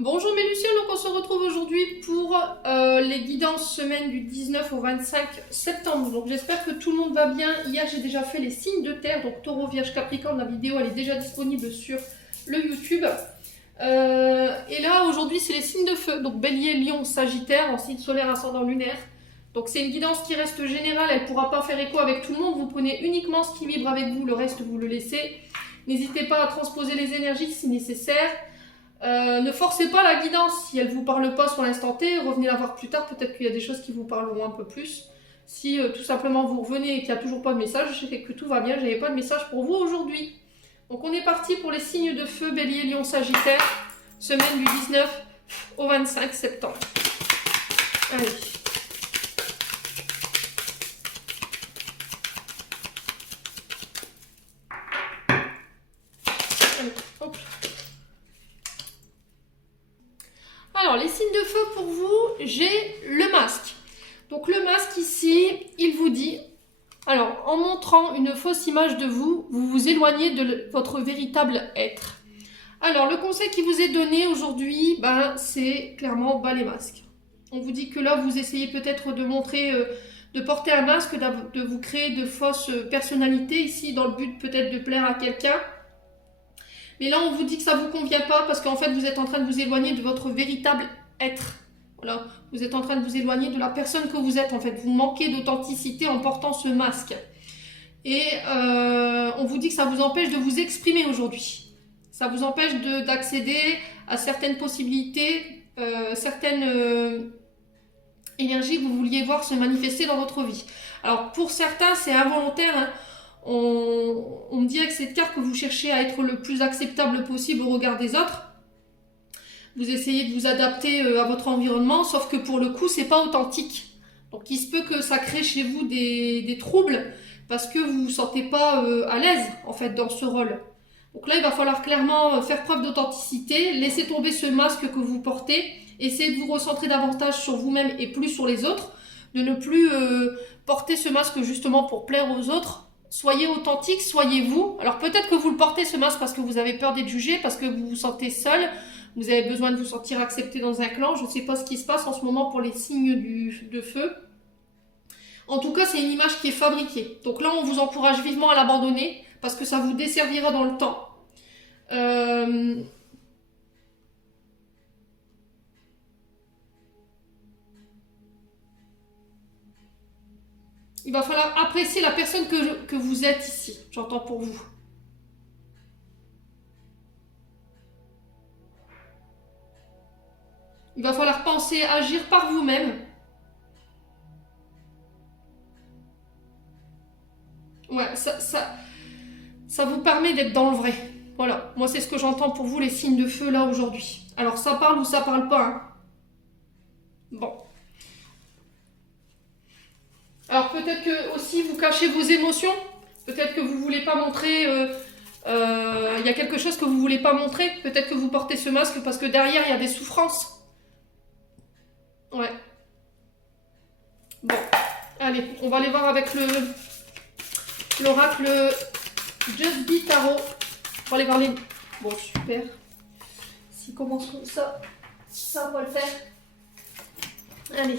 Bonjour mes Lucioles, donc on se retrouve aujourd'hui pour les guidances semaine du 19 au 25 septembre. Donc j'espère que tout le monde va bien. Hier j'ai déjà fait les signes de terre, donc Taureau, Vierge, Capricorne. La vidéo elle est déjà disponible sur le YouTube. Et là aujourd'hui c'est les signes de feu, donc Bélier, Lion, Sagittaire en signe solaire, ascendant lunaire. Donc c'est une guidance qui reste générale, elle ne pourra pas faire écho avec tout le monde. Vous prenez uniquement ce qui vibre avec vous, le reste vous le laissez. N'hésitez pas à transposer les énergies si nécessaire. Ne forcez pas la guidance, si elle ne vous parle pas sur l'instant T, revenez la voir plus tard, peut-être qu'il y a des choses qui vous parleront un peu plus. Si tout simplement vous revenez et qu'il n'y a toujours pas de message, je sais que tout va bien, je n'avais pas de message pour vous aujourd'hui. Donc on est parti pour les signes de feu, Bélier, Lion, Sagittaire, semaine du 19 au 25 septembre. Allez. Hop. Alors, les signes de feu pour vous, j'ai le masque. Donc, le masque ici, il vous dit, alors, en montrant une fausse image de vous, vous vous éloignez de votre véritable être. Alors, le conseil qui vous est donné aujourd'hui, c'est clairement bas les masques. On vous dit que là, vous essayez peut-être de montrer, de porter un masque, de vous créer de fausses personnalités ici, dans le but peut-être de plaire à quelqu'un. Mais là, on vous dit que ça ne vous convient pas parce qu'en fait, vous êtes en train de vous éloigner de votre véritable être. Voilà, vous êtes en train de vous éloigner de la personne que vous êtes. En fait, vous manquez d'authenticité en portant ce masque. Et on vous dit que ça vous empêche de vous exprimer aujourd'hui. Ça vous empêche d'accéder à certaines possibilités, certaines énergies que vous vouliez voir se manifester dans votre vie. Alors, pour certains, c'est involontaire, hein. On me dit avec cette carte que vous cherchez à être le plus acceptable possible au regard des autres. Vous essayez de vous adapter à votre environnement, sauf que pour le coup, c'est pas authentique. Donc il se peut que ça crée chez vous des troubles parce que vous vous sentez pas à l'aise en fait dans ce rôle. Donc là, il va falloir clairement faire preuve d'authenticité, laisser tomber ce masque que vous portez, essayer de vous recentrer davantage sur vous-même et plus sur les autres, de ne plus porter ce masque justement pour plaire aux autres. Soyez authentique, soyez vous. Alors peut-être que vous le portez ce masque parce que vous avez peur d'être jugé, parce que vous vous sentez seul, vous avez besoin de vous sentir accepté dans un clan. Je ne sais pas ce qui se passe en ce moment pour les signes de feu. En tout cas, c'est une image qui est fabriquée. Donc là, on vous encourage vivement à l'abandonner parce que ça vous desservira dans le temps. Il va falloir apprécier la personne que vous êtes ici, j'entends pour vous. Il va falloir penser, agir par vous-même. Ouais, ça vous permet d'être dans le vrai. Voilà, moi c'est ce que j'entends pour vous, les signes de feu là aujourd'hui. Alors ça parle ou ça parle pas, hein. Bon. Alors peut-être que aussi vous cachez vos émotions, peut-être que vous voulez pas montrer, y a quelque chose que vous voulez pas montrer, peut-être que vous portez ce masque parce que derrière il y a des souffrances. Ouais. Bon, allez, on va aller voir avec l'oracle Just Be Tarot. On va aller voir les... Bon, super. S'il commence comme ça va le faire. Allez.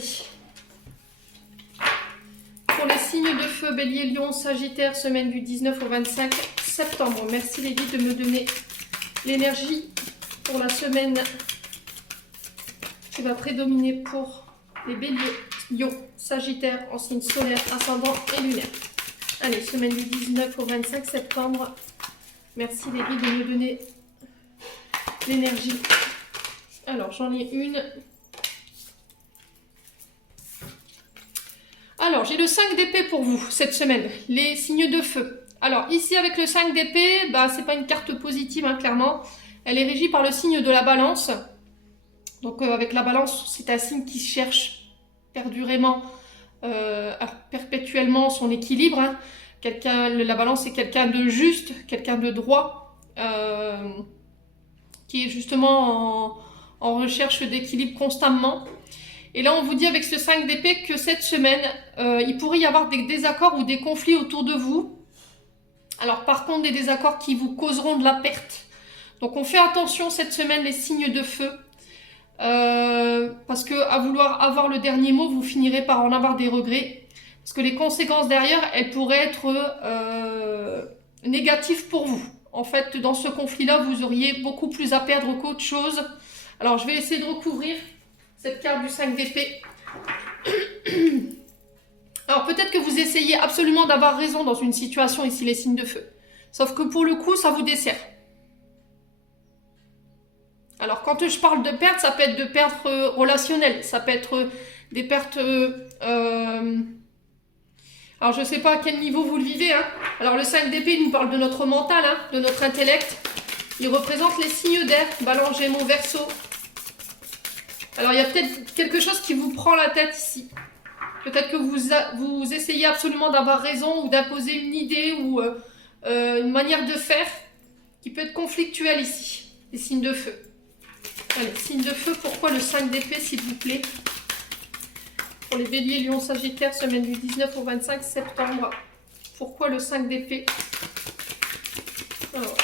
Pour les signes de feu, Bélier, Lion, Sagittaire, semaine du 19 au 25 septembre. Merci les guides de me donner l'énergie pour la semaine qui va prédominer pour les Béliers, Lion, Sagittaire en signe solaire, ascendant et lunaire. Allez, semaine du 19 au 25 septembre. Merci les guides de me donner l'énergie. Alors, j'en ai une. Alors, j'ai le 5 d'épée pour vous cette semaine, les signes de feu. Alors, ici avec le 5 d'épée, c'est pas une carte positive, hein, clairement. Elle est régie par le signe de la balance. Donc, avec la balance, c'est un signe qui cherche perpétuellement son équilibre. Hein. La balance, c'est quelqu'un de juste, quelqu'un de droit, qui est justement en recherche d'équilibre constamment. Et là, on vous dit avec ce 5 d'épée que cette semaine, il pourrait y avoir des désaccords ou des conflits autour de vous. Alors par contre, des désaccords qui vous causeront de la perte. Donc on fait attention cette semaine, les signes de feu. parce que à vouloir avoir le dernier mot, vous finirez par en avoir des regrets. Parce que les conséquences derrière, elles pourraient être négatives pour vous. En fait, dans ce conflit-là, vous auriez beaucoup plus à perdre qu'autre chose. Alors, je vais essayer de recouvrir cette carte du 5 d'épée. Alors, peut-être que vous essayez absolument d'avoir raison dans une situation, ici, les signes de feu. Sauf que pour le coup, ça vous dessert. Alors, quand je parle de perte, ça peut être de pertes relationnelles. Ça peut être des pertes... Alors, je ne sais pas à quel niveau vous le vivez. Hein. Alors, le 5 d'épée nous parle de notre mental, hein, de notre intellect. Il représente les signes d'air, Balance, Gémeaux, Verseau. Alors, il y a peut-être quelque chose qui vous prend la tête ici. Peut-être que vous essayez absolument d'avoir raison ou d'imposer une idée ou une manière de faire qui peut être conflictuelle ici. Les signes de feu. Allez, signes de feu, pourquoi le 5 d'épée, s'il vous plaît? Pour les béliers, lions, sagittaires, semaine du 19 au 25 septembre. Pourquoi le 5 d'épée? Alors,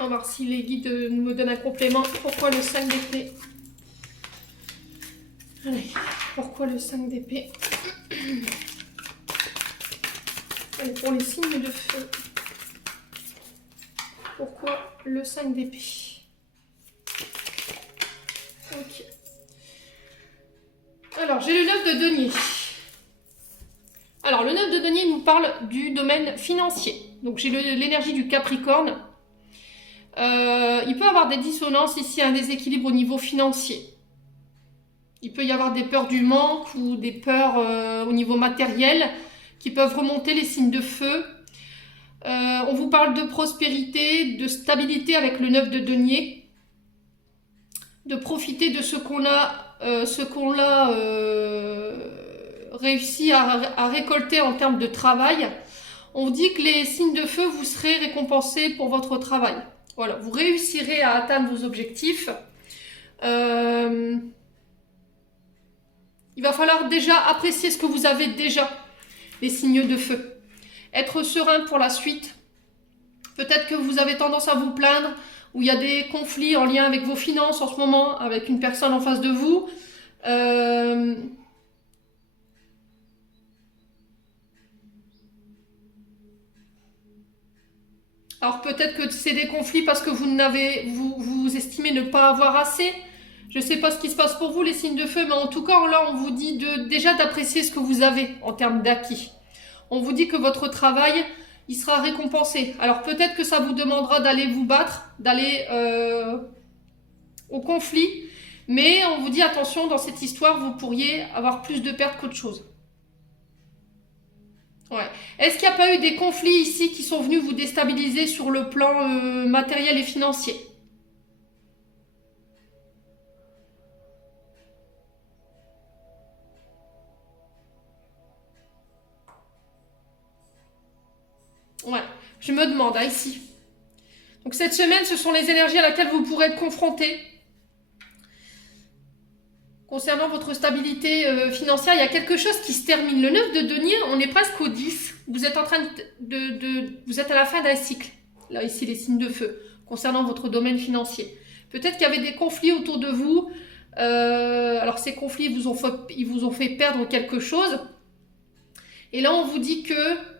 on va voir si les guides me donnent un complément. Pourquoi le 5 d'épée? Allez, pourquoi le 5 d'épée? Allez, pour les signes de feu. Pourquoi le 5 d'épée? Ok. Alors, j'ai le 9 de denier. Alors, le 9 de denier nous parle du domaine financier. Donc, j'ai l'énergie du Capricorne. Il peut y avoir des dissonances ici, un déséquilibre au niveau financier. Il peut y avoir des peurs du manque ou des peurs au niveau matériel qui peuvent remonter les signes de feu. On vous parle de prospérité, de stabilité avec le 9 de denier. De profiter de ce qu'on a réussi à récolter en termes de travail. On vous dit que les signes de feu, vous serez récompensés pour votre travail. Voilà, vous réussirez à atteindre vos objectifs. Il va falloir déjà apprécier ce que vous avez déjà, les signes de feu. Être serein pour la suite. Peut-être que vous avez tendance à vous plaindre, où il y a des conflits en lien avec vos finances en ce moment, avec une personne en face de vous. Alors peut-être que c'est des conflits parce que vous estimez ne pas avoir assez. Je ne sais pas ce qui se passe pour vous, les signes de feu, mais en tout cas, là, on vous dit déjà d'apprécier ce que vous avez en termes d'acquis. On vous dit que votre travail, il sera récompensé. Alors peut-être que ça vous demandera d'aller vous battre, d'aller au conflit, mais on vous dit attention, dans cette histoire, vous pourriez avoir plus de pertes qu'autre chose. Ouais. Est-ce qu'il n'y a pas eu des conflits ici qui sont venus vous déstabiliser sur le plan matériel et financier? Ouais, je me demande, hein, ici. Donc cette semaine, ce sont les énergies à laquelle vous pourrez être confrontés. Concernant votre stabilité financière, il y a quelque chose qui se termine. Le 9 de denier, on est presque au 10. Vous êtes en train vous êtes à la fin d'un cycle. Là, ici, les signes de feu. Concernant votre domaine financier. Peut-être qu'il y avait des conflits autour de vous. Alors ces conflits, ils vous ont fait perdre quelque chose. Et là, on vous dit que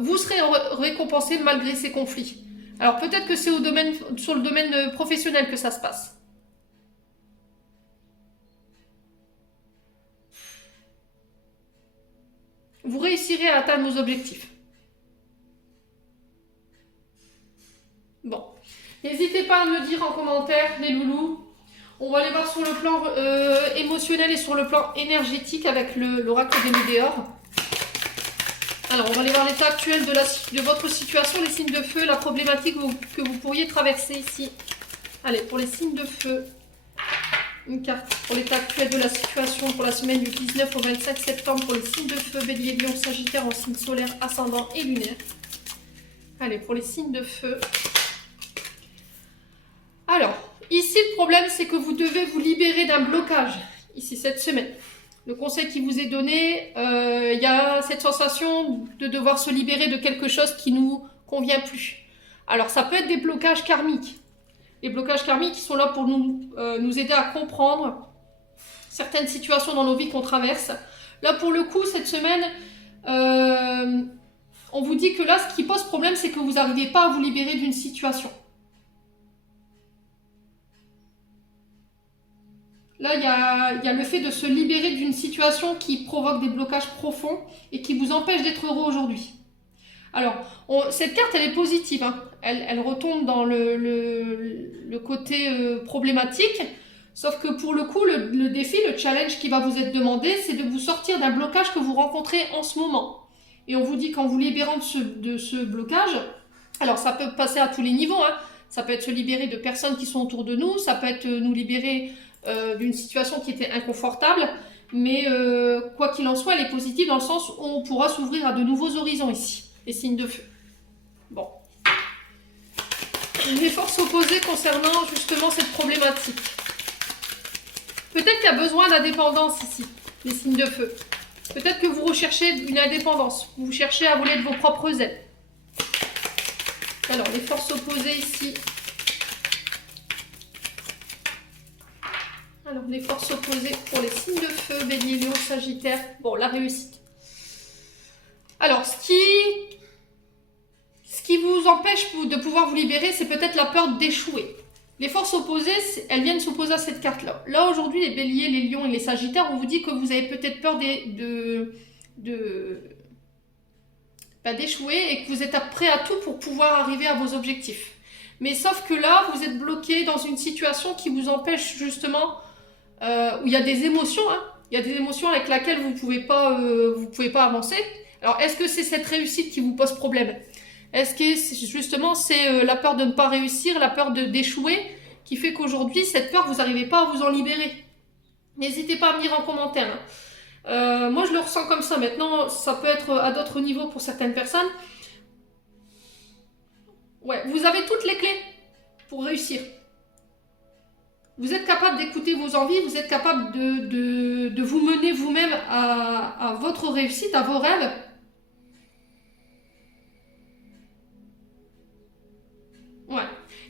vous serez récompensé malgré ces conflits. Alors peut-être que c'est sur le domaine professionnel que ça se passe. Vous réussirez à atteindre vos objectifs. Bon. N'hésitez pas à me dire en commentaire, les loulous. On va aller voir sur le plan émotionnel et sur le plan énergétique avec l'oracle des météores. Alors, on va aller voir l'état actuel de votre situation, les signes de feu, la problématique que vous pourriez traverser ici. Allez, pour les signes de feu, une carte pour l'état actuel de la situation pour la semaine du 19 au 25 septembre pour les signes de feu, bélier, lion, sagittaire en signe solaire, ascendant et lunaire. Allez, pour les signes de feu. Alors, ici, le problème, c'est que vous devez vous libérer d'un blocage, ici, cette semaine. Le conseil qui vous est donné, il y a cette sensation de devoir se libérer de quelque chose qui ne nous convient plus. Alors, ça peut être des blocages karmiques. Les blocages karmiques qui sont là pour nous aider à comprendre certaines situations dans nos vies qu'on traverse. Là, pour le coup, cette semaine, on vous dit que là, ce qui pose problème, c'est que vous n'arrivez pas à vous libérer d'une situation. Là, il y a le fait de se libérer d'une situation qui provoque des blocages profonds et qui vous empêche d'être heureux aujourd'hui. Alors, cette carte, elle est positive. Hein. Elle retombe dans le côté problématique. Sauf que pour le coup, le défi, le challenge qui va vous être demandé, c'est de vous sortir d'un blocage que vous rencontrez en ce moment. Et on vous dit qu'en vous libérant de ce blocage, alors ça peut passer à tous les niveaux. Hein. Ça peut être se libérer de personnes qui sont autour de nous. Ça peut être nous libérer d'une situation qui était inconfortable. Mais quoi qu'il en soit, elle est positive dans le sens où on pourra s'ouvrir à de nouveaux horizons ici. Les signes de feu. Bon. Les forces opposées concernant justement cette problématique. Peut-être qu'il y a besoin d'indépendance ici, les signes de feu. Peut-être que vous recherchez une indépendance. Vous cherchez à voler de vos propres ailes. Alors, les forces opposées ici. Alors, les forces opposées pour les signes de feu, Bélier, Lion, Sagittaire. Bon, la réussite. Alors, ce qui vous empêche de pouvoir vous libérer, c'est peut-être la peur d'échouer. Les forces opposées, elles viennent s'opposer à cette carte-là. Là, aujourd'hui, les Béliers, les Lions et les Sagittaires, on vous dit que vous avez peut-être peur d'échouer et que vous êtes prêt à tout pour pouvoir arriver à vos objectifs. Mais sauf que là, vous êtes bloqué dans une situation qui vous empêche justement, où il y a des émotions, hein. Il y a des émotions avec lesquelles vous pouvez pas avancer. Alors, est-ce que c'est cette réussite qui vous pose problème ? Est-ce que justement c'est la peur de ne pas réussir, la peur d'échouer qui fait qu'aujourd'hui, cette peur, vous n'arrivez pas à vous en libérer? N'hésitez pas à me dire en commentaire. Hein. Moi, je le ressens comme ça. Maintenant, ça peut être à d'autres niveaux pour certaines personnes. Ouais, vous avez toutes les clés pour réussir. Vous êtes capable d'écouter vos envies, vous êtes capable de vous mener vous-même à votre réussite, à vos rêves. Ouais.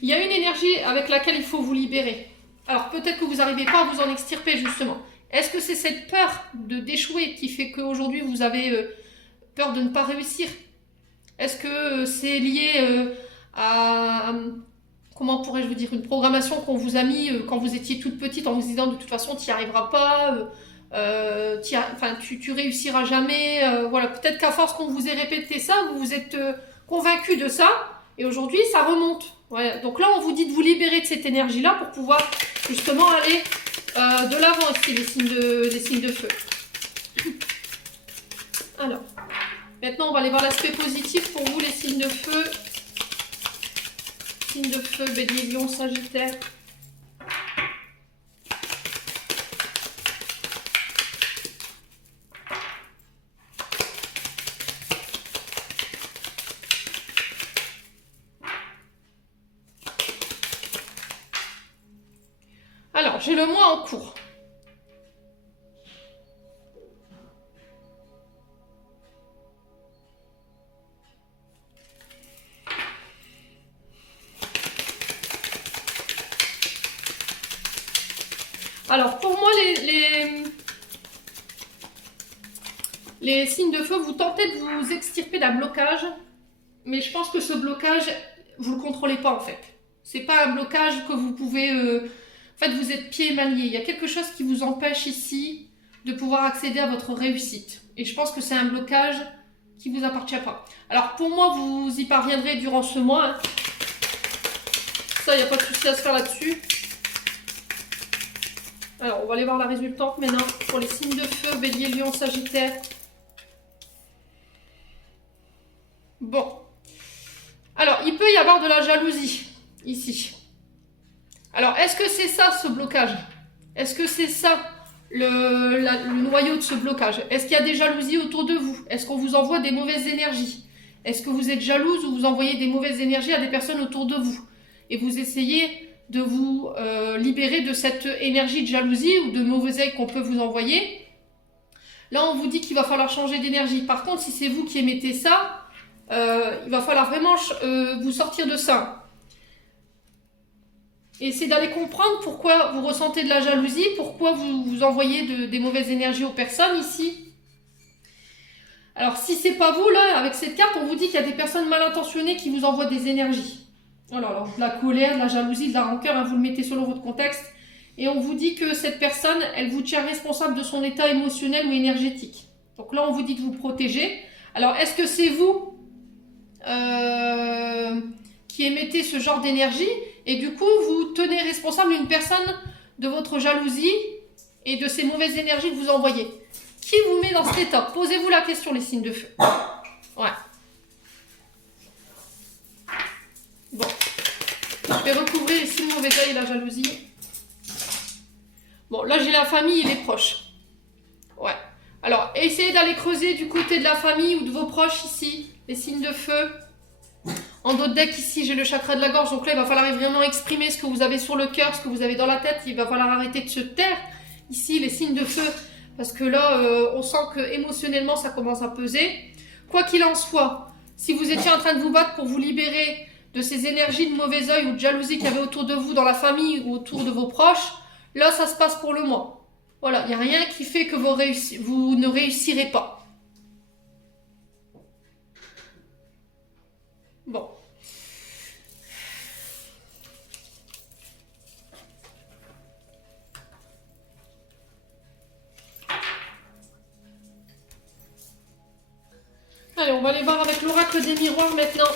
Il y a une énergie avec laquelle il faut vous libérer. Alors peut-être que vous n'arrivez pas à vous en extirper justement. Est-ce que c'est cette peur d'échouer qui fait qu'aujourd'hui vous avez peur de ne pas réussir? Est-ce que c'est lié à, comment pourrais-je vous dire, une programmation qu'on vous a mis quand vous étiez toute petite en vous disant de toute façon tu n'y arriveras pas, tu réussiras jamais. Voilà, peut-être qu'à force qu'on vous ait répété ça, vous vous êtes convaincu de ça. Et aujourd'hui, ça remonte. Voilà. Donc là, on vous dit de vous libérer de cette énergie-là pour pouvoir justement aller de l'avant ici, les signes de feu. Alors, maintenant, on va aller voir l'aspect positif pour vous, les signes de feu. Signes de feu, Bélier, Lion, Sagittaire. Alors, j'ai le mois en cours. Alors, pour moi, les signes de feu, vous tentez de vous extirper d'un blocage, mais je pense que ce blocage, vous ne le contrôlez pas en fait. C'est pas un blocage que vous pouvez... En fait, vous êtes pieds et mains liés. Il y a quelque chose qui vous empêche ici de pouvoir accéder à votre réussite. Et je pense que c'est un blocage qui ne vous appartient pas. Alors, pour moi, vous y parviendrez durant ce mois. Hein. Ça, il n'y a pas de souci à se faire là-dessus. Alors, on va aller voir la résultante maintenant pour les signes de feu, Bélier, Lion, Sagittaire. Bon. Alors, il peut y avoir de la jalousie ici. Alors, est-ce que c'est ça, ce blocage? Est-ce que c'est ça, le noyau de ce blocage? Est-ce qu'il y a des jalousies autour de vous? Est-ce qu'on vous envoie des mauvaises énergies? Est-ce que vous êtes jalouse ou vous envoyez des mauvaises énergies à des personnes autour de vous? Et vous essayez de vous libérer de cette énergie de jalousie ou de mauvais œil qu'on peut vous envoyer. Là, on vous dit qu'il va falloir changer d'énergie. Par contre, si c'est vous qui émettez ça, il va falloir vraiment vous sortir de ça. et c'est d'aller comprendre pourquoi vous ressentez de la jalousie, pourquoi vous envoyez des mauvaises énergies aux personnes ici. Alors, si c'est pas vous, là, avec cette carte, on vous dit qu'il y a des personnes mal intentionnées qui vous envoient des énergies. Alors, de la colère, de la jalousie, de la rancœur, hein, vous le mettez selon votre contexte. Et on vous dit que cette personne, elle vous tient responsable de son état émotionnel ou énergétique. Donc là, on vous dit de vous protéger. Alors, est-ce que c'est vous qui émettez ce genre d'énergie et du coup, vous tenez responsable une personne de votre jalousie et de ces mauvaises énergies que vous envoyez? Qui vous met dans cet état? Posez-vous la question, les signes de feu. Ouais. Bon. Je vais recouvrir ici le mauvais œil et la jalousie. Bon, là, j'ai la famille et les proches. Ouais. Alors, essayez d'aller creuser du côté de la famille ou de vos proches ici, les signes de feu. En dos de deck, ici, j'ai le chakra de la gorge. Donc là, il va falloir vraiment exprimer ce que vous avez sur le cœur, ce que vous avez dans la tête. Il va falloir arrêter de se taire. Ici, les signes de feu. Parce que là, on sent que émotionnellement, ça commence à peser. Quoi qu'il en soit, si vous étiez en train de vous battre pour vous libérer de ces énergies de mauvais œil ou de jalousie qu'il y avait autour de vous, dans la famille ou autour de vos proches, là, ça se passe pour le moment. Voilà, il n'y a rien qui fait que vous ne réussirez pas. Bon. Allez, on va aller voir avec l'oracle des miroirs maintenant.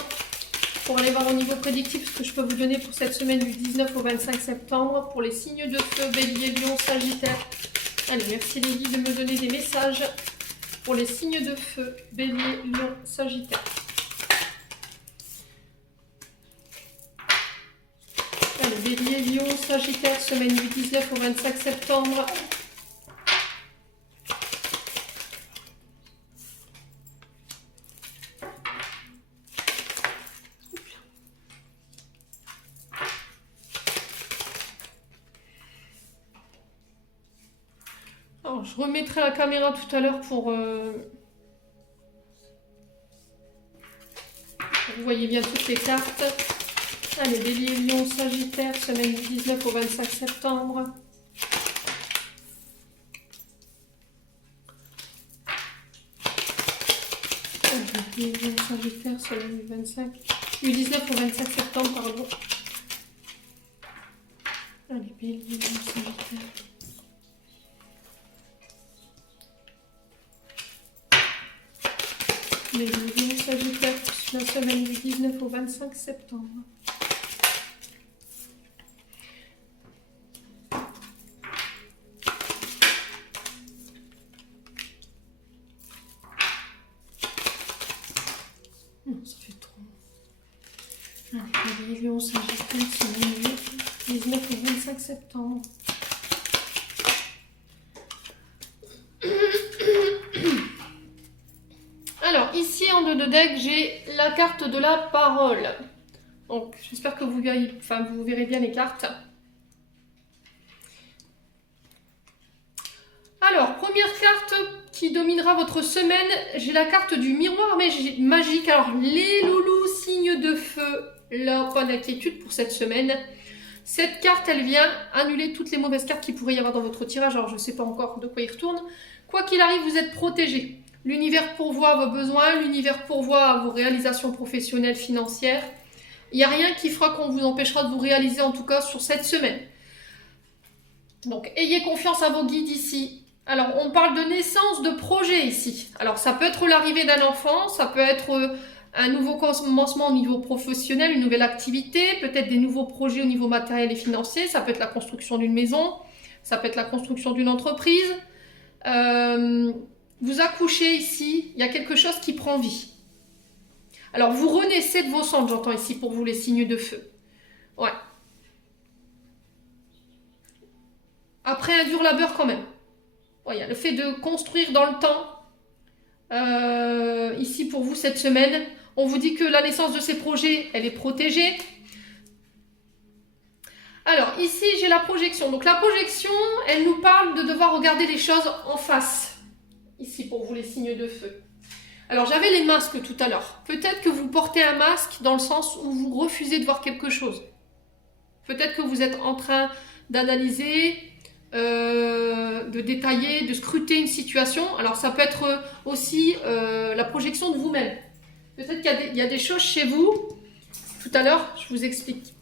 Pour aller voir au niveau prédictif ce que je peux vous donner pour cette semaine du 19 au 25 septembre. Pour les signes de feu, Bélier, Lion, Sagittaire. Allez, merci les guides de me donner des messages. Pour les signes de feu, Bélier, Lion, Sagittaire. Allez, Bélier, Lion, Sagittaire, semaine du 19 au 25 septembre. Alors, je remettrai la caméra tout à l'heure pour... Vous voyez bien toutes les cartes. Allez, Bélier, Lion, Sagittaire, semaine du 19 au 25 septembre. Bélier, Lion, Sagittaire, semaine du 19 au 25 septembre, pardon. Allez, Bélier, Lion, Sagittaire. Les Lions Sagittaire, la semaine du 19 au 25 septembre. Non, ça fait trop. Allez, les Lions Sagittaire, semaine du 19 au 25 septembre. Alors, ici en dos de deck, j'ai la carte de la parole. Donc, j'espère que vous verrez bien les cartes. Alors, première carte qui dominera votre semaine, j'ai la carte du miroir magique. Alors, les loulous, signes de feu, là, pas d'inquiétude pour cette semaine. Cette carte, elle vient annuler toutes les mauvaises cartes qu'il pourrait y avoir dans votre tirage. Alors, je ne sais pas encore de quoi il retourne. Quoi qu'il arrive, vous êtes protégé. L'univers pourvoit à vos besoins, l'univers pourvoit à vos réalisations professionnelles, financières. Il n'y a rien qui fera qu'on vous empêchera de vous réaliser, en tout cas, sur cette semaine. Donc, ayez confiance à vos guides ici. Alors, on parle de naissance de projet ici. Alors, ça peut être l'arrivée d'un enfant, ça peut être un nouveau commencement au niveau professionnel, une nouvelle activité, peut-être des nouveaux projets au niveau matériel et financier, ça peut être la construction d'une maison, ça peut être la construction d'une entreprise. Vous accouchez ici, il y a quelque chose qui prend vie. Alors, vous renaissez de vos cendres, j'entends ici pour vous les signes de feu. Ouais. Après un dur labeur quand même. Ouais, il y a le fait de construire dans le temps. Ici pour vous cette semaine, on vous dit que la naissance de ces projets, elle est protégée. Alors, ici, j'ai la projection. Donc, la projection, elle nous parle de devoir regarder les choses en face. Ici, pour vous, les signes de feu. Alors, j'avais les masques tout à l'heure. Peut-être que vous portez un masque dans le sens où vous refusez de voir quelque chose. Peut-être que vous êtes en train d'analyser, de détailler, de scruter une situation. Alors ça peut être aussi la projection de vous-même. Peut-être qu'il y a des choses chez vous, tout à l'heure, je vous explique.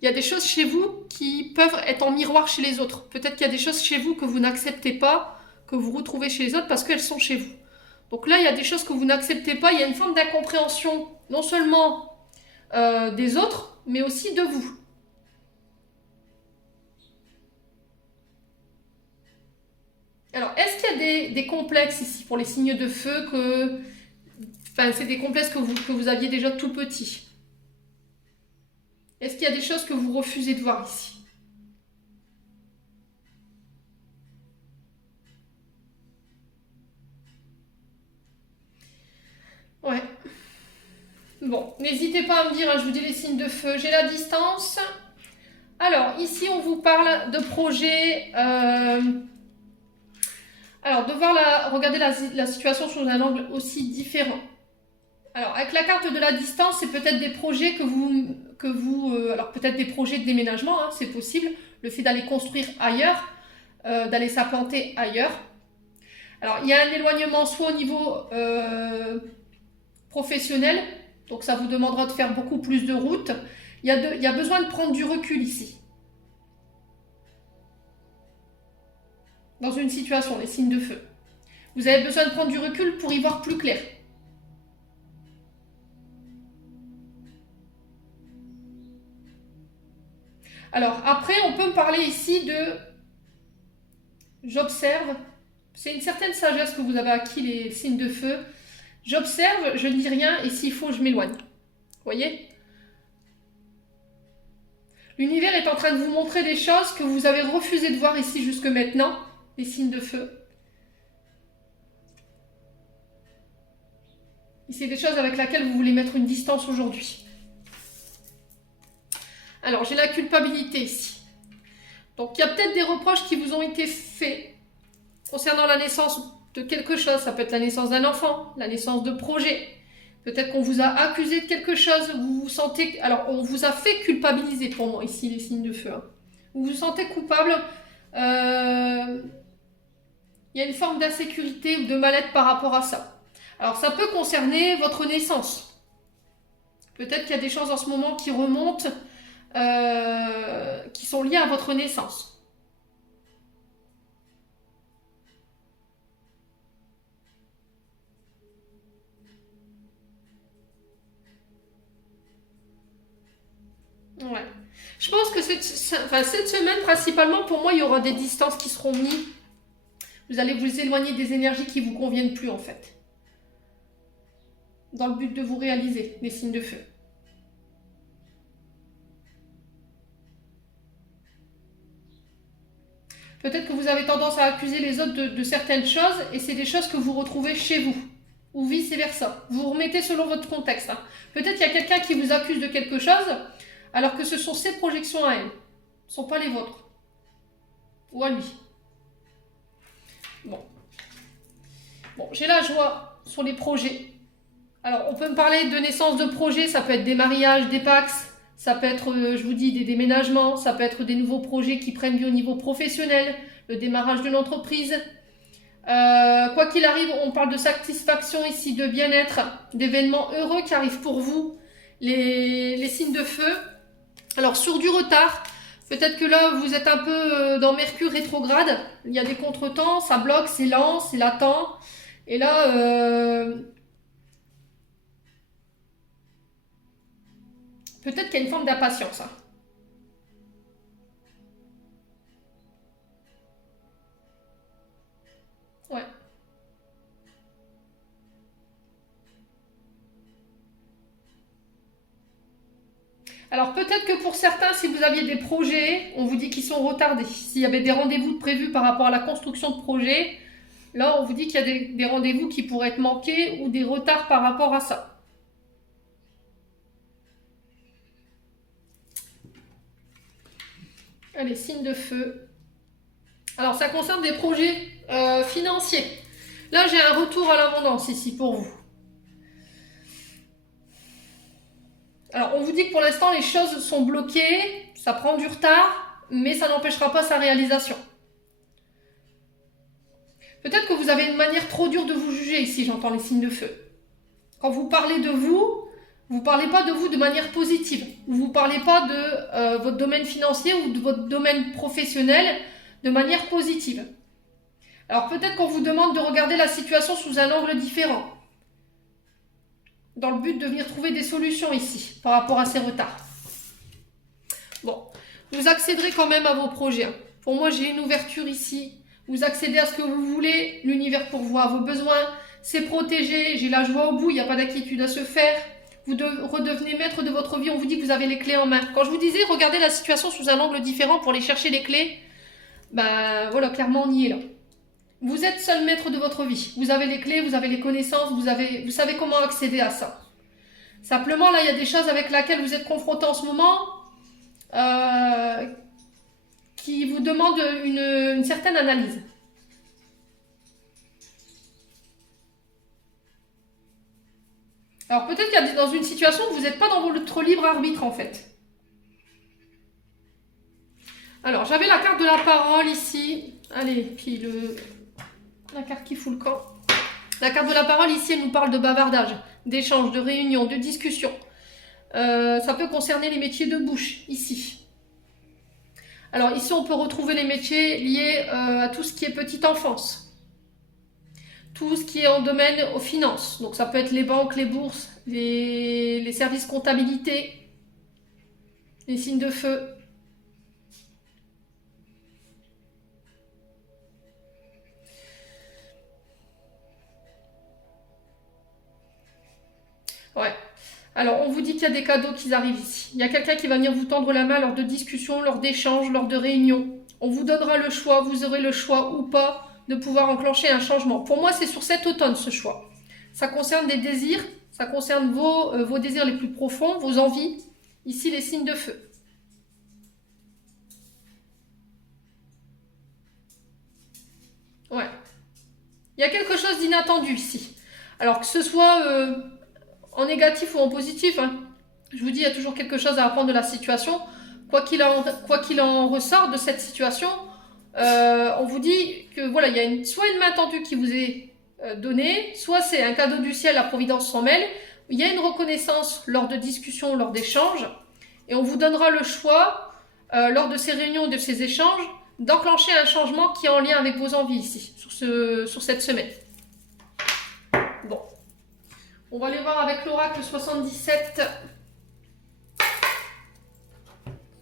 Il y a des choses chez vous qui peuvent être en miroir chez les autres. Peut-être qu'il y a des choses chez vous que vous n'acceptez pas, que vous retrouvez chez les autres parce qu'elles sont chez vous. Donc là, il y a des choses que vous n'acceptez pas. Il y a une forme d'incompréhension, non seulement des autres, mais aussi de vous. Alors, est-ce qu'il y a des complexes ici pour les signes de feu que... Enfin, c'est des complexes que vous aviez déjà tout petit. Est-ce qu'il y a des choses que vous refusez de voir ici? Ouais. Bon, n'hésitez pas à me dire, hein, je vous dis les signes de feu. J'ai la distance. Alors, ici, on vous parle de projet... Alors, de regarder la situation sous un angle aussi différent. Alors, avec la carte de la distance, c'est peut-être des projets alors peut-être des projets de déménagement, hein, c'est possible. Le fait d'aller construire ailleurs, d'aller s'implanter ailleurs. Alors, il y a un éloignement soit au niveau professionnel, donc ça vous demandera de faire beaucoup plus de routes. Il y a besoin de prendre du recul ici. Dans une situation, les signes de feu. Vous avez besoin de prendre du recul pour y voir plus clair. Alors, après, on peut me parler ici de... J'observe. C'est une certaine sagesse que vous avez acquis, les signes de feu. J'observe, je ne dis rien, et s'il faut, je m'éloigne. Vous voyez? L'univers est en train de vous montrer des choses que vous avez refusé de voir ici jusque maintenant, les signes de feu. Et c'est des choses avec lesquelles vous voulez mettre une distance aujourd'hui. Alors, j'ai la culpabilité ici. Donc, il y a peut-être des reproches qui vous ont été faits concernant la naissance de quelque chose. Ça peut être la naissance d'un enfant, la naissance de projets. Peut-être qu'on vous a accusé de quelque chose. Vous vous sentez... Alors, on vous a fait culpabiliser pour moi, ici, les signes de feu. Hein. Vous vous sentez coupable. Il y a une forme d'insécurité ou de mal-être par rapport à ça. Alors, ça peut concerner votre naissance. Peut-être qu'il y a des choses en ce moment qui remontent, qui sont liées à votre naissance. Ouais. Je pense que cette semaine, principalement, pour moi, il y aura des distances qui seront mises. Vous allez vous éloigner des énergies qui ne vous conviennent plus, en fait. Dans le but de vous réaliser, les signes de feu. Peut-être que vous avez tendance à accuser les autres de certaines choses, et c'est des choses que vous retrouvez chez vous. Ou vice-versa. Vous vous remettez selon votre contexte. Hein. Peut-être qu'il y a quelqu'un qui vous accuse de quelque chose, alors que ce sont ses projections à elle. Ce ne sont pas les vôtres. Ou à lui. Bon. Bon, j'ai la joie sur les projets. Alors, on peut me parler de naissance de projets, ça peut être des mariages, des pax, ça peut être, je vous dis, des déménagements, ça peut être des nouveaux projets qui prennent vie au niveau professionnel, le démarrage d'une entreprise. Quoi qu'il arrive, on parle de satisfaction ici, de bien-être, d'événements heureux qui arrivent pour vous, les signes de feu. Alors, sur du retard, peut-être que là, vous êtes un peu dans Mercure rétrograde, il y a des contretemps, ça bloque, c'est lent, c'est latent. Et là, peut-être qu'il y a une forme d'impatience. Hein. Ouais. Alors peut-être que pour certains, si vous aviez des projets, on vous dit qu'ils sont retardés. S'il y avait des rendez-vous prévus par rapport à la construction de projets, là on vous dit qu'il y a des rendez-vous qui pourraient être manqués ou des retards par rapport à ça. Allez, signe de feu. Alors ça concerne des projets financiers. Là j'ai un retour à l'abondance ici pour vous. Alors, on vous dit que pour l'instant, les choses sont bloquées, ça prend du retard, mais ça n'empêchera pas sa réalisation. Peut-être que vous avez une manière trop dure de vous juger ici, j'entends les signes de feu. Quand vous parlez de vous ne parlez pas de vous de manière positive. Vous ne parlez pas de votre domaine financier ou de votre domaine professionnel de manière positive. Alors peut-être qu'on vous demande de regarder la situation sous un angle différent, dans le but de venir trouver des solutions ici, par rapport à ces retards. Bon, vous accéderez quand même à vos projets. Pour moi, j'ai une ouverture ici. Vous accédez à ce que vous voulez, l'univers pourvoit vos besoins, c'est protégé, j'ai la joie au bout, il n'y a pas d'inquiétude à se faire. Vous redevenez maître de votre vie, on vous dit que vous avez les clés en main. Quand je vous disais, regardez la situation sous un angle différent pour aller chercher les clés, ben voilà, clairement on y est là. Vous êtes seul maître de votre vie. Vous avez les clés, vous avez les connaissances, vous savez comment accéder à ça. Simplement, là, il y a des choses avec lesquelles vous êtes confronté en ce moment qui vous demandent une certaine analyse. Alors peut-être qu'il y a dans une situation où vous n'êtes pas dans votre libre arbitre en fait. Alors j'avais la carte de la parole ici. Allez, puis la carte qui fout le camp. La carte de la parole ici, elle nous parle de bavardage, d'échange, de réunion, de discussion. Ça peut concerner les métiers de bouche, ici. Alors ici, on peut retrouver les métiers liés à tout ce qui est petite enfance. Tout ce qui est en domaine aux finances. Donc ça peut être les banques, les bourses, les services comptabilité, les signes de feu. Ouais. Alors, on vous dit qu'il y a des cadeaux qui arrivent ici. Il y a quelqu'un qui va venir vous tendre la main lors de discussions, lors d'échanges, lors de réunions. On vous donnera le choix, vous aurez le choix ou pas de pouvoir enclencher un changement. Pour moi, c'est sur cet automne, ce choix. Ça concerne des désirs, ça concerne vos désirs les plus profonds, vos envies. Ici, les signes de feu. Ouais. Il y a quelque chose d'inattendu ici. Alors, que ce soit en négatif ou en positif, hein. Je vous dis, il y a toujours quelque chose à apprendre de la situation. Quoi qu'il en ressort de cette situation, on vous dit que voilà, il y a soit une main tendue qui vous est donnée, soit c'est un cadeau du ciel, la providence s'en mêle. Il y a une reconnaissance lors de discussions, lors d'échanges, et on vous donnera le choix, lors de ces réunions, de ces échanges, d'enclencher un changement qui est en lien avec vos envies ici, sur cette semaine. Bon. On va aller voir avec l'oracle 77.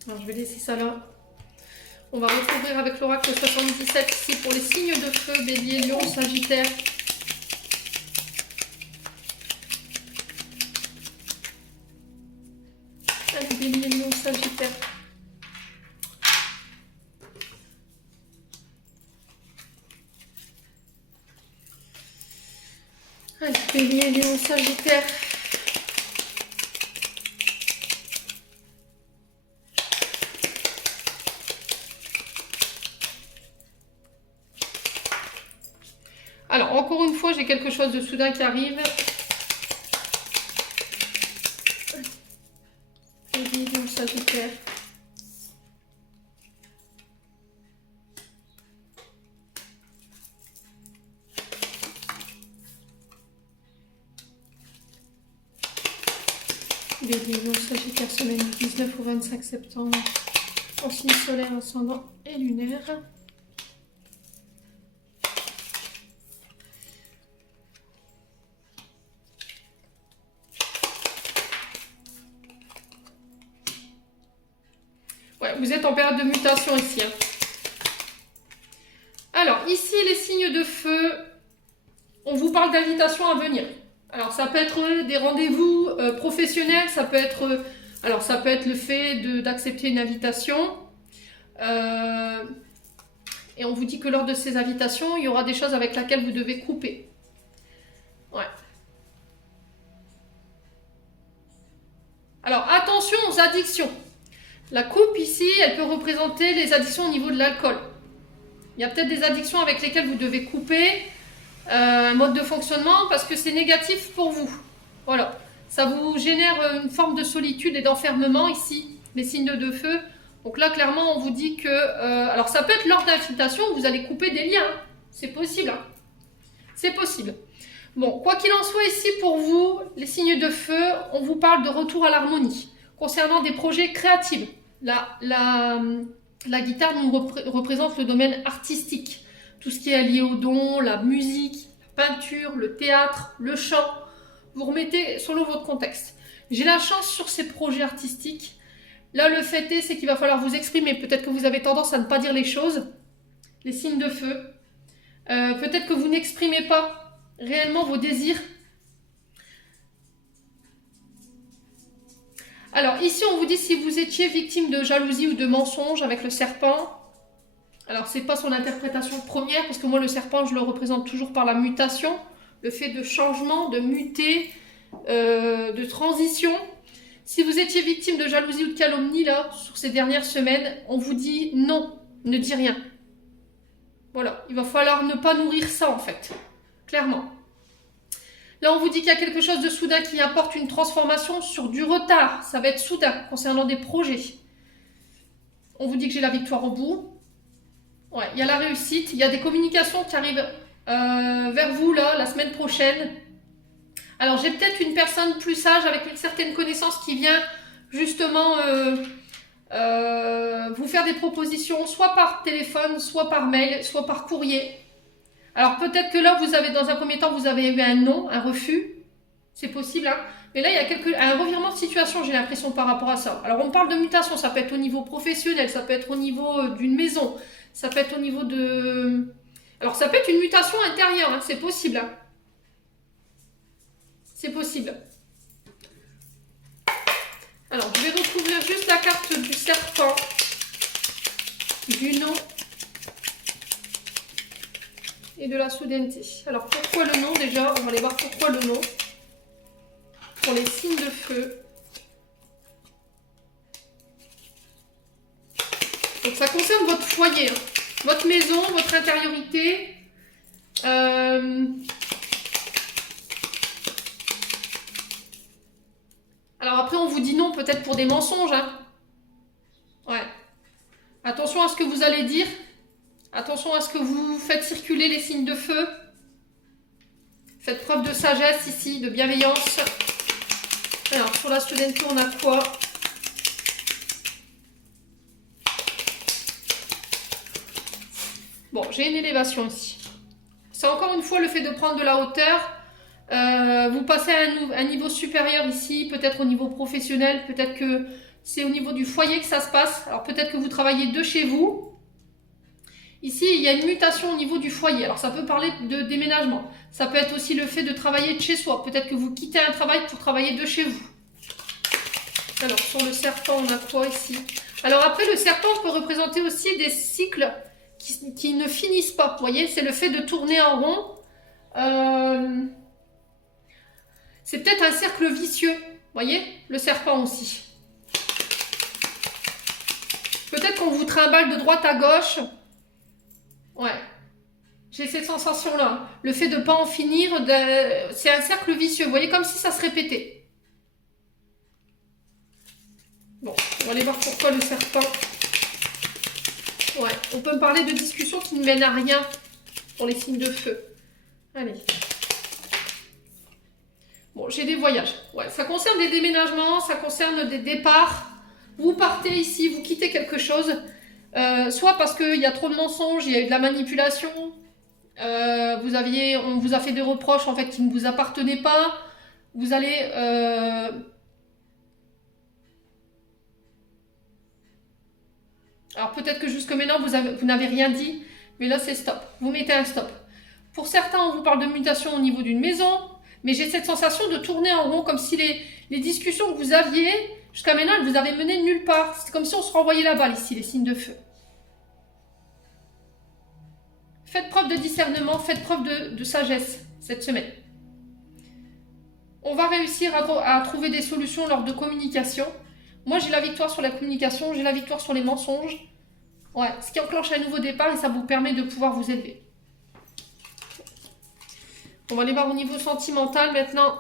Alors, je vais laisser ça là. On va recouvrir avec l'oracle 77 ici pour les signes de feu, Bélier, Lion, Sagittaire. Allez, Bélier, Lion, Sagittaire. Allez, Bélier, Lion, Sagittaire. Alors, encore une fois, j'ai quelque chose de soudain qui arrive. Bélier, Lion, Sagittaire. Bélier, Lion, Sagittaire, semaine du 19 au 25 septembre, en signe solaire, ascendant et lunaire. Ouais, vous êtes en période de mutation ici. Hein. Alors, ici, les signes de feu, on vous parle d'invitations à venir. Alors, ça peut être des rendez-vous professionnels, ça peut être le fait d'accepter une invitation. Et on vous dit que lors de ces invitations, il y aura des choses avec lesquelles vous devez couper. Ouais. Alors, attention aux addictions. La coupe ici, elle peut représenter les addictions au niveau de l'alcool. Il y a peut-être des addictions avec lesquelles vous devez couper un mode de fonctionnement parce que c'est négatif pour vous. Voilà. Ça vous génère une forme de solitude et d'enfermement ici, les signes de feu. Donc là, clairement, on vous dit que... alors, ça peut être lors d'invitation, vous allez couper des liens. Hein. C'est possible. Hein. C'est possible. Bon, quoi qu'il en soit ici, pour vous, les signes de feu, on vous parle de retour à l'harmonie. Concernant des projets créatifs, la guitare nous représente le domaine artistique. Tout ce qui est lié au don, la musique, la peinture, le théâtre, le chant. Vous remettez selon votre contexte. J'ai la chance sur ces projets artistiques. Là, le fait est, c'est qu'il va falloir vous exprimer. Peut-être que vous avez tendance à ne pas dire les choses. Les signes de feu. Peut-être que vous n'exprimez pas réellement vos désirs. Alors, ici, on vous dit si vous étiez victime de jalousie ou de mensonge avec le serpent. Alors, c'est pas son interprétation première, parce que moi, le serpent, je le représente toujours par la mutation. Le fait de changement, de muter, de transition. Si vous étiez victime de jalousie ou de calomnie, là, sur ces dernières semaines, on vous dit non, ne dis rien. Voilà, il va falloir ne pas nourrir ça, en fait. Clairement. Là, on vous dit qu'il y a quelque chose de soudain qui apporte une transformation sur du retard. Ça va être soudain, concernant des projets. On vous dit que j'ai la victoire au bout. Ouais, il y a la réussite. Il y a des communications qui arrivent vers vous, là, la semaine prochaine. Alors, j'ai peut-être une personne plus sage avec une certaine connaissance qui vient justement vous faire des propositions, soit par téléphone, soit par mail, soit par courrier. Alors, peut-être que là, vous avez, dans un premier temps, vous avez eu un non, un refus. C'est possible, hein. Mais là, il y a un revirement de situation, j'ai l'impression, par rapport à ça. Alors, on parle de mutation, ça peut être au niveau professionnel, ça peut être au niveau d'une maison, ça peut être au niveau de... Alors, ça peut être une mutation intérieure, hein, c'est possible, hein. C'est possible. Alors, je vais recouvrir juste la carte du serpent, du nom et de la soudaineté. Alors, pourquoi le nom déjà? On va aller voir pourquoi le nom. Pour les signes de feu. Donc, ça concerne votre foyer, hein. Votre maison, votre intériorité. Alors après, on vous dit non, peut-être pour des mensonges. Hein. Ouais. Attention à ce que vous allez dire. Attention à ce que vous faites circuler les signes de feu. Faites preuve de sagesse ici, de bienveillance. Alors, sur la soudaineté, on a quoi? Bon, j'ai une élévation ici. C'est encore une fois le fait de prendre de la hauteur. Vous passez à un niveau supérieur ici, peut-être au niveau professionnel, peut-être que c'est au niveau du foyer que ça se passe. Alors peut-être que vous travaillez de chez vous. Ici, il y a une mutation au niveau du foyer. Alors ça peut parler de déménagement. Ça peut être aussi le fait de travailler de chez soi. Peut-être que vous quittez un travail pour travailler de chez vous. Alors sur le serpent, on a quoi ici? Alors après, le serpent peut représenter aussi des cycles qui ne finissent pas. Vous voyez, c'est le fait de tourner en rond. C'est peut-être un cercle vicieux, vous voyez, le serpent aussi. Peut-être qu'on vous trimballe de droite à gauche. Ouais, j'ai cette sensation-là. Le fait de ne pas en finir, c'est un cercle vicieux, vous voyez, comme si ça se répétait. Bon, on va aller voir pourquoi le serpent. Ouais, on peut me parler de discussions qui ne mènent à rien pour les signes de feu. Allez. Bon, j'ai des voyages. Ouais, ça concerne des déménagements, ça concerne des départs. Vous partez ici, vous quittez quelque chose. Soit parce qu'il y a trop de mensonges, il y a eu de la manipulation. On vous a fait des reproches en fait qui ne vous appartenaient pas. Vous allez... Alors peut-être que jusque maintenant vous n'avez rien dit, mais là c'est stop. Vous mettez un stop. Pour certains, on vous parle de mutation au niveau d'une maison. Mais j'ai cette sensation de tourner en rond, comme si les discussions que vous aviez, jusqu'à maintenant, elles vous avaient mené nulle part. C'est comme si on se renvoyait la balle ici, les signes de feu. Faites preuve de discernement, faites preuve de sagesse cette semaine. On va réussir à trouver des solutions lors de communication. Moi, j'ai la victoire sur la communication, j'ai la victoire sur les mensonges. Ouais, ce qui enclenche un nouveau départ et ça vous permet de pouvoir vous élever. On va aller voir au niveau sentimental maintenant.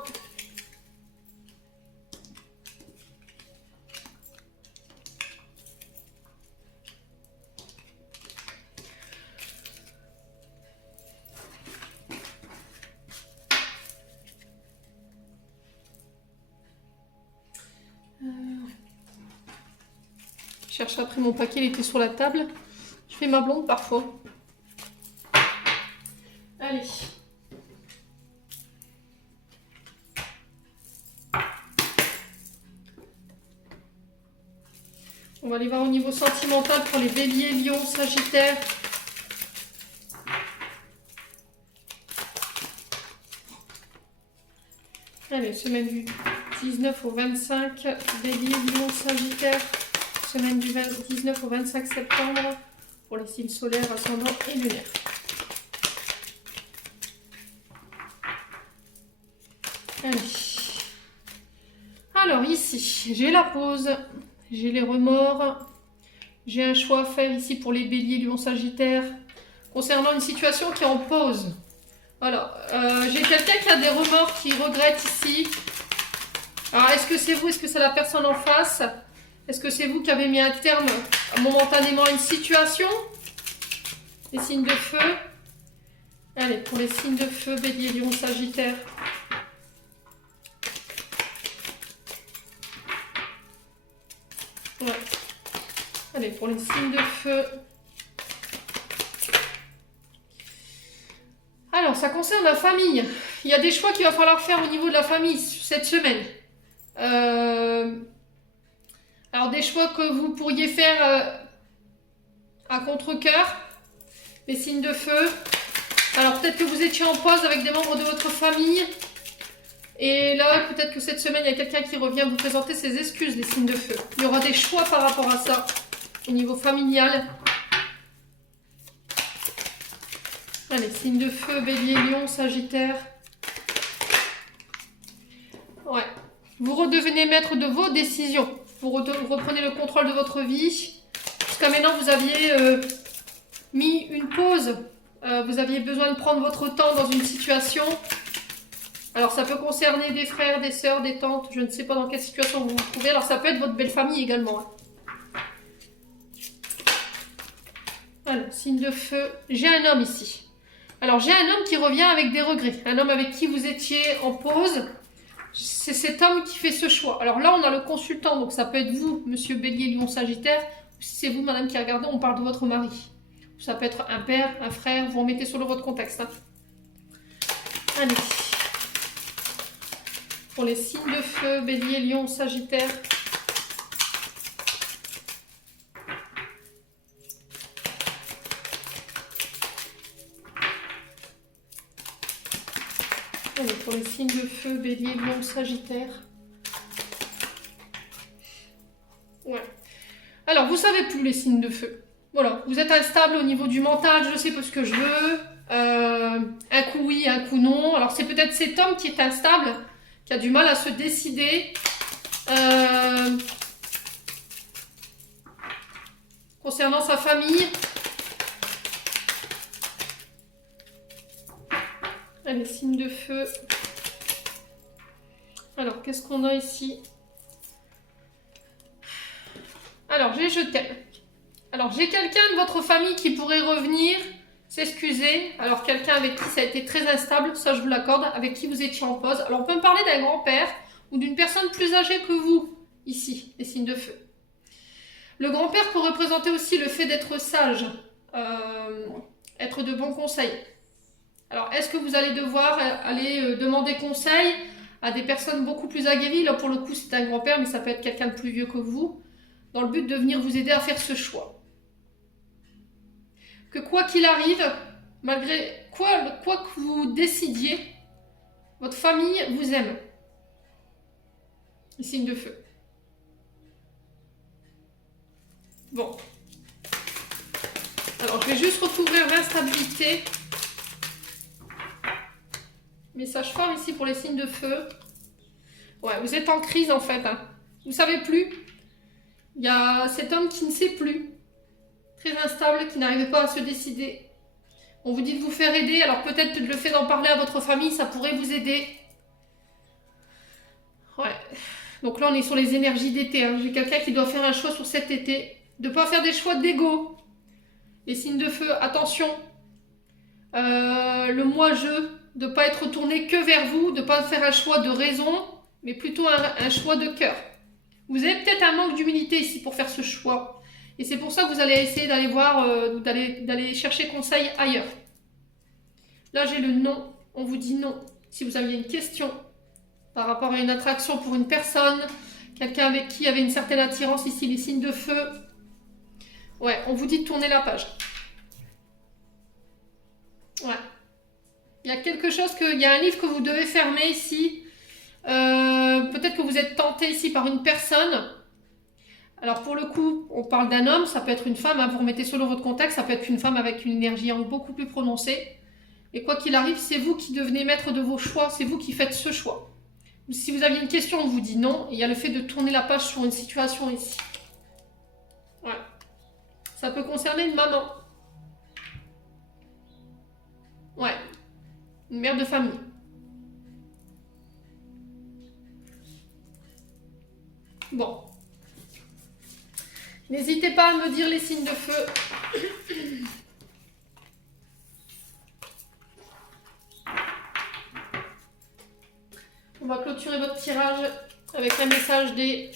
cherche après mon paquet, il était sur la table. Je fais ma blonde parfois. Allez. On va aller voir au niveau sentimental pour les béliers, lions, sagittaires. Allez, semaine du 19 au 25, bélier, lion, sagittaire. Semaine du 19 au 25 septembre pour les signes solaires, ascendants et lunaires. Allez. Alors ici, j'ai la pause, j'ai les remords, j'ai un choix à faire ici pour les béliers, lions, sagittaires, concernant une situation qui est en pause. Voilà, j'ai quelqu'un qui a des remords, qui regrette ici. Alors est-ce que c'est vous, est-ce que c'est la personne en face? Est-ce que c'est vous qui avez mis un terme momentanément à une situation? Les signes de feu. Allez, pour les signes de feu, bélier, lion, sagittaire. Ouais. Allez, pour les signes de feu. Alors, ça concerne la famille. Il y a des choix qu'il va falloir faire au niveau de la famille cette semaine. Alors, des choix que vous pourriez faire à contre-cœur. Les signes de feu. Alors, peut-être que vous étiez en pause avec des membres de votre famille. Et là, peut-être que cette semaine, il y a quelqu'un qui revient vous présenter ses excuses, les signes de feu. Il y aura des choix par rapport à ça, au niveau familial. Allez, signes de feu, bélier, lion, sagittaire. Ouais. Vous redevenez maître de vos décisions. Vous reprenez le contrôle de votre vie. Jusqu'à maintenant, vous aviez mis une pause. Vous aviez besoin de prendre votre temps dans une situation. Alors, ça peut concerner des frères, des sœurs, des tantes. Je ne sais pas dans quelle situation vous vous trouvez. Alors, ça peut être votre belle famille également. Hein. Alors, signe de feu. J'ai un homme ici. Alors, j'ai un homme qui revient avec des regrets. Un homme avec qui vous étiez en pause. C'est cet homme qui fait ce choix. Alors là, on a le consultant. Donc, ça peut être vous, monsieur bélier, lion, sagittaire. Ou si c'est vous, madame, qui regardez, on parle de votre mari. Ça peut être un père, un frère. Vous remettez sur votre contexte. Hein. Allez. Pour les signes de feu, bélier, lion, sagittaire. Allez, pour les signes de feu, bélier, lion, sagittaire. Ouais. Alors, vous savez plus les signes de feu. Voilà, vous êtes instable au niveau du mental, je sais pas ce que je veux. Un coup oui, un coup non. Alors, c'est peut-être cet homme qui est instable, qui a du mal à se décider. Concernant sa famille. Allez, signe de feu. Alors, qu'est-ce qu'on a ici? Alors, j'ai jeté. Alors, j'ai quelqu'un de votre famille qui pourrait revenir, s'excuser. Alors, quelqu'un avec qui ça a été très instable, ça je vous l'accorde, avec qui vous étiez en pause. Alors, on peut me parler d'un grand-père ou d'une personne plus âgée que vous, ici, les signes de feu. Le grand-père peut représenter aussi le fait d'être sage, être de bons conseils. Alors, est-ce que vous allez devoir aller demander conseil à des personnes beaucoup plus aguerries? Là, pour le coup, c'est un grand-père, mais ça peut être quelqu'un de plus vieux que vous, dans le but de venir vous aider à faire ce choix. Que quoi qu'il arrive, malgré quoi que vous décidiez, votre famille vous aime. Les signes de feu. Bon. Alors, je vais juste recouvrir l'instabilité. Message fort ici pour les signes de feu. Ouais, vous êtes en crise en fait. Hein. Vous ne savez plus. Il y a cet homme qui ne sait plus. Très instable, qui n'arrive pas à se décider. On vous dit de vous faire aider. Alors peut-être le fait d'en parler à votre famille, ça pourrait vous aider. Ouais. Donc là, on est sur les énergies d'été. Hein. J'ai quelqu'un qui doit faire un choix sur cet été. De ne pas faire des choix d'ego. Les signes de feu, attention. Le moi-je. De ne pas être tourné que vers vous, de ne pas faire un choix de raison, mais plutôt un choix de cœur. Vous avez peut-être un manque d'humilité ici pour faire ce choix. Et c'est pour ça que vous allez essayer d'aller voir, d'aller chercher conseil ailleurs. Là, j'ai le non. On vous dit non. Si vous aviez une question par rapport à une attraction pour une personne, quelqu'un avec qui il y avait une certaine attirance, ici les signes de feu. Ouais, on vous dit de tourner la page. Ouais. Il y a quelque chose il y a un livre que vous devez fermer ici. Peut-être que vous êtes tenté ici par une personne. Alors pour le coup, on parle d'un homme, ça peut être une femme, hein, vous remettez selon votre contexte, ça peut être une femme avec une énergie beaucoup plus prononcée. Et quoi qu'il arrive, c'est vous qui devenez maître de vos choix, c'est vous qui faites ce choix. Si vous aviez une question, on vous dit non. Et il y a le fait de tourner la page sur une situation ici. Ouais. Ça peut concerner une maman. Ouais. Une mère de famille. Bon. N'hésitez pas à me dire les signes de feu. On va clôturer votre tirage avec un message des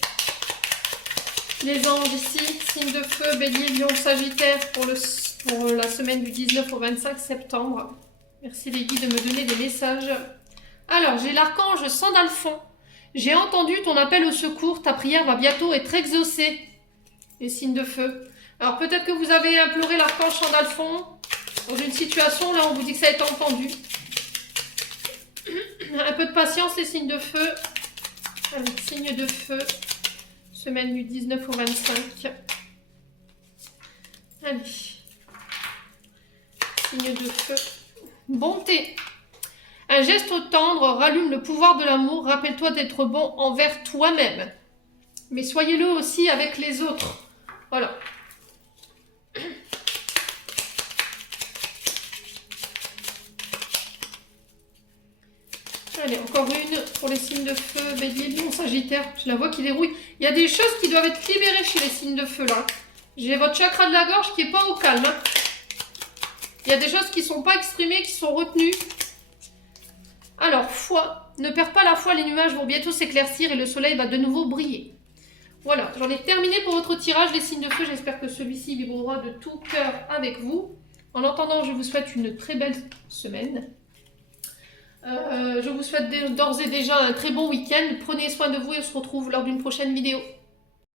anges ici. Signes de feu, Bélier, Lion, Sagittaire pour la semaine du 19 au 25 septembre. Merci les guides de me donner des messages. Alors, j'ai l'archange Sandalphon. J'ai entendu ton appel au secours. Ta prière va bientôt être exaucée. Les signes de feu. Alors, peut-être que vous avez imploré l'archange Sandalphon dans une situation. Là, on vous dit que ça a été entendu. Un peu de patience, les signes de feu. Allez, signes de feu. Semaine du 19 au 25. Allez. Signe de feu. Bonté. Un geste tendre rallume le pouvoir de l'amour. Rappelle-toi d'être bon envers toi-même. Mais soyez-le aussi avec les autres. Voilà. Allez, encore une pour les signes de feu, Bélier, Lion, Sagittaire. Je la vois qui dérouille. Il y a des choses qui doivent être libérées chez les signes de feu, là. J'ai votre chakra de la gorge qui n'est pas au calme. Hein. Il y a des choses qui ne sont pas exprimées, qui sont retenues. Alors, foi. Ne perds pas la foi, les nuages vont bientôt s'éclaircir et le soleil va de nouveau briller. Voilà, j'en ai terminé pour votre tirage, les signes de feu. J'espère que celui-ci vibrera de tout cœur avec vous. En attendant, je vous souhaite une très belle semaine. Je vous souhaite d'ores et déjà un très bon week-end. Prenez soin de vous et on se retrouve lors d'une prochaine vidéo.